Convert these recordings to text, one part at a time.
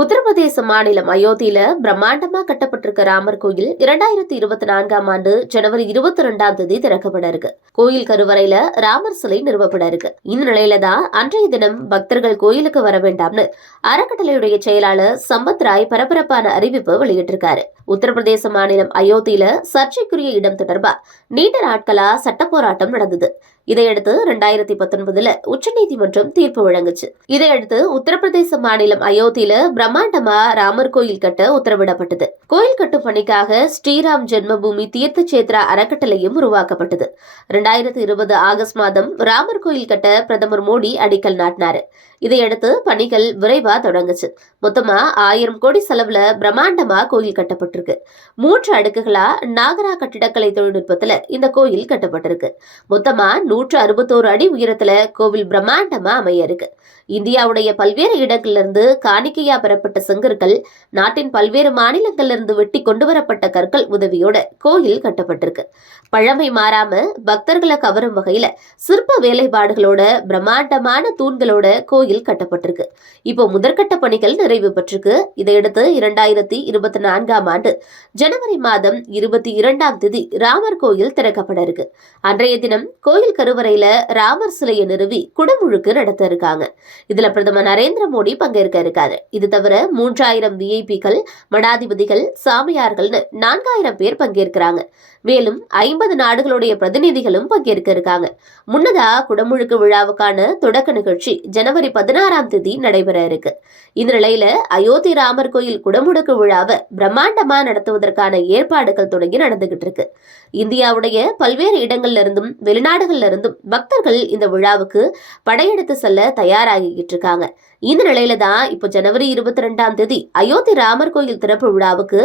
உத்தரப்பிரதேச மாநிலம் அயோத்தியில பிரம்மாண்டமா கட்டப்பட்டிருக்க ராமர் கோயில் இரண்டாயிரத்தி இருபத்தி நான்காம் ஆண்டு ஜனவரி இருபத்தி ரெண்டாம் தேதி திறக்கப்பட இருக்கு. கோயில் கருவறையில ராமர் சிலை நிறுவப்பட இருக்கு. இந்த நிலையில தான் அன்றைய தினம் பக்தர்கள் கோயிலுக்கு வர வேண்டாம்னு அறக்கட்டளையுடைய செயலாளர் சம்பத் ராய் பரபரப்பான அறிவிப்பு வெளியிட்டிருக்காரு. உத்தரப்பிரதேச மாநிலம் அயோத்தியில சர்ச்சைக்குரிய இடம் தொடர்பா நீண்ட நாட்களா சட்ட போராட்டம் நடந்தது. இதையடுத்து ரெண்டாயிரத்தி பத்தொன்பதுல உச்சநீதிமன்றம் தீர்ப்பு வழங்குச்சு. இதையடுத்து உத்தரப்பிரதேச மாநிலம் அயோத்தியில பிரம்மாண்டமா ராமர் கோயில் கட்ட உத்தரவிடப்பட்டது. கோயில் கட்டும் பணிக்காக ஸ்ரீராம் ஜென்மபூமி தீர்த்த சேத்ரா அறக்கட்டளையும் உருவாக்கப்பட்டது. ரெண்டாயிரத்தி இருபது ஆகஸ்ட் மாதம் ராமர் கோயில் கட்ட பிரதமர் மோடி அடிக்கல் நாட்டினாரு. இதையடுத்து பணிகள் விரைவா தொடங்குச்சு. மொத்தமா ஆயிரம் கோடி செலவுல பிரம்மாண்டமா கோயில் கட்டப்பட்டிருக்கு. மூன்று அடுக்குகளா நாகரா கட்டிடக்கலை தொழில்நுட்பத்துல இந்த கோயில் கட்டப்பட்டிருக்கு. மொத்தமா நூற்று அறுபத்தோரு அடி உயரத்துல கோவில் பிரம்மாண்டமா அமைய இருக்கு. இந்தியாவுடைய பல்வேறு இடங்கள்ல இருந்து காணிக்கையா பெறப்பட்ட செங்கற்கள் நாட்டின் பல்வேறு மாநிலங்கள்ல இருந்து வெட்டி கொண்டு வரப்பட்ட கற்கள் உதவியோட கோயில் கட்டப்பட்டிருக்கு. பழமை மாறாம பக்தர்களை கவரும் வகையில சிற்ப வேலைப்பாடுகளோட பிரம்மாண்டமான தூண்களோட கோயில் கட்டப்பட்டிருக்கு. இப்போ முதற்கட்ட பணிகள் நிறைவு பெற்றிருக்கு. இதையடுத்து இரண்டாயிரத்தி இருபத்தி நான்காம் ஆண்டு ஜனவரி மாதம் இருபத்தி இரண்டாம் தேதி ராமர் கோயில் திறக்கப்பட இருக்கு. அன்றைய தினம் கோயில் கருவறையில ராமர் சிலையை நிறுவி குடமுழுக்கு நடத்த இருக்காங்க. இதுல பிரதமர் நரேந்திர மோடி பங்கேற்க இருக்காரு. இது தவிர மூன்றாயிரம் விஐபிகள் மடாதிபதிகள் சாமியார்கள்னு நான்காயிரம் பேர் பங்கேற்கிறாங்க. மேலும் ஐம்பது நாடுகளுடைய பிரதிநிதிகளும் பங்கேற்க இருக்காங்க. முன்னதா குடமுழுக்கு விழாவுக்கான தொடக்க நிகழ்ச்சி ஜனவரி பதினாறாம் தேதி நடைபெற இருக்கு. இந்த நிலையில அயோத்தி ராமர் கோயில் குடமுடுக்கு விழாவை பிரம்மாண்டமா நடத்துவதற்கான ஏற்பாடுகள் தொடங்கி நடந்துகிட்டு இருக்கு. இந்தியாவுடைய பல்வேறு இடங்கள்ல இருந்தும் வெளிநாடுகள்ல இருந்தும் பக்தர்கள் இந்த விழாவுக்கு படையெடுத்து செல்ல தயாராகிட்டு இருக்காங்க. இந்த நிலையில தான் இப்போ ஜனவரி இருபத்தி ரெண்டாம் தேதி அயோத்தி ராமர் கோயில் திறப்பு விழாவுக்கு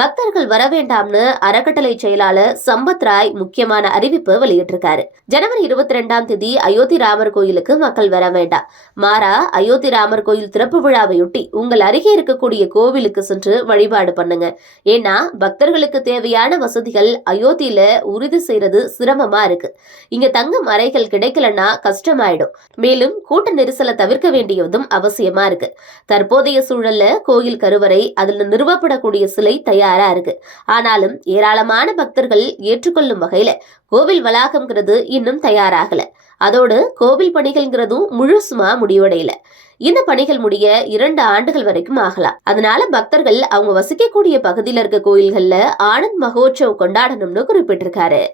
பக்தர்கள் வர வேண்டாம்னு அறக்கட்டளை செயலாளர் சம்பத் ராய் முக்கியமான அறிவிப்பு வெளியிட்டிருக்காரு. ஜனவரி இருபத்தி ரெண்டாம் தேதி அயோத்தி ராமர் கோயிலுக்கு மக்கள் வர வேண்டாம். மாறா அயோத்தி ராமர் கோயில் திறப்பு விழாவையொட்டி உங்கள் அருகே இருக்கக்கூடிய கோவிலுக்கு சென்று வழிபாடு பண்ணுங்க. ஏன்னா பக்தர்களுக்கு தேவையான வசதிகள் அயோத்தியில உறுதி செய்யறது சிரமமா இருக்கு. இங்க தங்கும் அறைகள் கிடைக்கலன்னா கஷ்டமாயிடும். மேலும் கூட்ட நெரிசலை தவிர்க்க வேண்டியதும் அவசியமா. அவசியமா இருக்கு. தற்போதைய சூழல்ல கோயில் கருவறை அதுல நிறுவப்படக்கூடிய சிலை தயாரா இருக்கு. ஆனாலும் ஏராளமான பக்தர்கள் ஏற்றுக்கொள்ளும் வகையில கோவில் வளாகம்ங்கிறது இன்னும் தயாராகல. அதோடு கோவில் பணிகள்ங்கிறதும் முழுசுமா முடிவடையல. இந்த பணிகள் முடிய இரண்டு ஆண்டுகள் வரைக்கும் ஆகலாம். அதனால பக்தர்கள் அவங்க வசிக்கக்கூடிய பகுதியில் இருக்க கோயில்கள்ல ஆனந்த் மகோற்சவ் கொண்டாடணும்னு குறிப்பிட்டிருக்காரு.